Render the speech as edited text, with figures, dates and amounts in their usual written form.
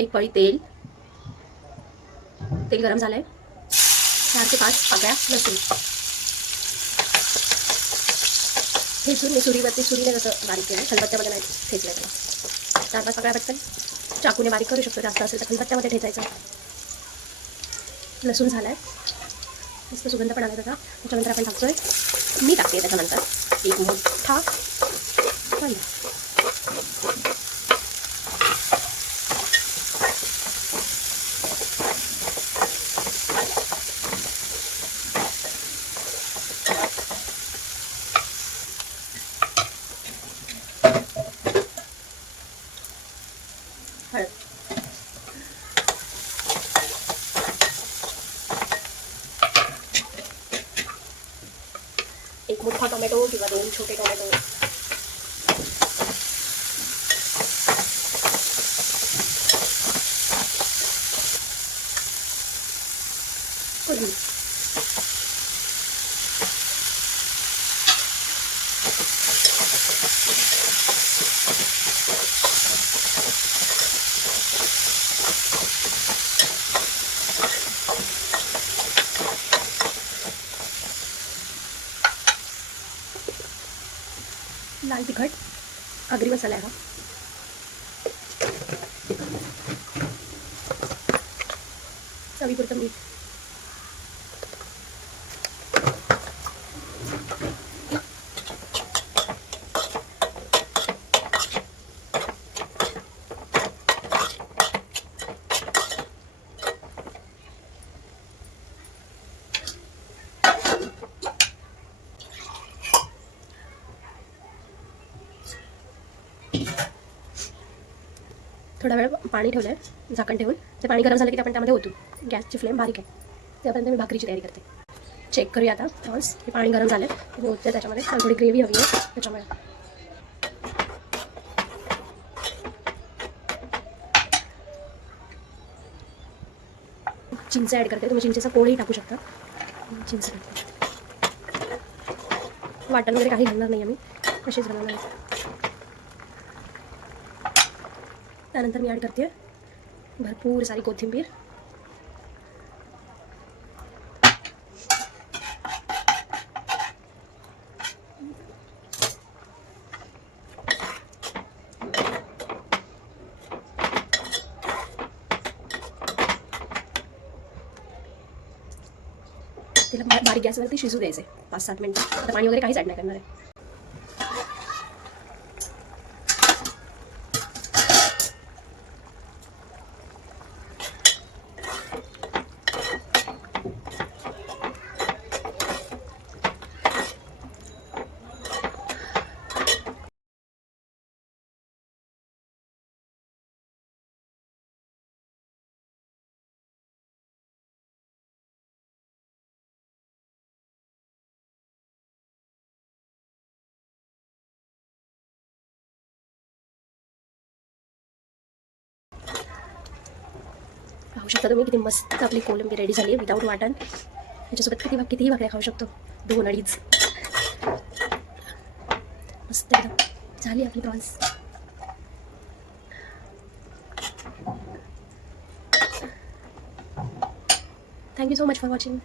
एक पळी तेल गरम झालंय. 4 ते 5 पाकळ्या लसूण ठेचून मी सुरीने जसं बारीक केलं, खलबत्त्यामध्ये नाही ठेचलं त्याला. 4-5 पाकळ्या पटकन चाकूने बारीक करू शकतो, जास्त असेल तर खलबत्त्यामध्ये ठेचायचं. लसूण झालाय, मस्त सुगंध पण आला त्याचा. त्याच्यानंतर आपण टाकतोय, मी टाकते त्याच्यानंतर एक मोठा कांदा. हळद, एक मोठा टोमॅटो किंवा 2 छोटे टोमॅटो. कोथिंबीर, लाल तिखट, आगरी मसाला आहे हा. चवीपुरतं मीठ. थोडा वेळ पाणी ठेवलं आहे झाकण ठेवून. ते पाणी गरम झालं की आपण त्यामध्ये ओतू. गॅसची फ्लेम बारीक आहे, त्यापर्यंत मी भाकरीची तयारी करते. चेक करूया आता बस, हे पाणी गरम झालं आहे. मी ओतते त्याच्यामध्ये. मला थोडी ग्रेव्ही हवी आहे त्याच्यामुळे. चिंच ॲड करते, तुम्ही चिंचेचा कोळही टाकू शकता. चिंच टाकते, वाटण वगैरे काही घालणार नाही आम्ही, कशीच बनवणार आहे. त्यानंतर मी ॲड करते भरपूर सारी कोथिंबीर. तिला बारीक गॅसवरती शिजू द्यायचं आहे 5-7 मिनटं. आता पाणी वगैरे काहीच ॲड नाही करणार आहे. खाऊ शकता तुम्ही, किती मस्त आपली कोलंबी रेडी झाली आहे विदाऊट वाटण. त्याच्यासोबत कितीही भाकऱ्या खाऊ शकतो, 2-2.5. मस्त एकदम झाली आपली prawns. Thank you so much for watching.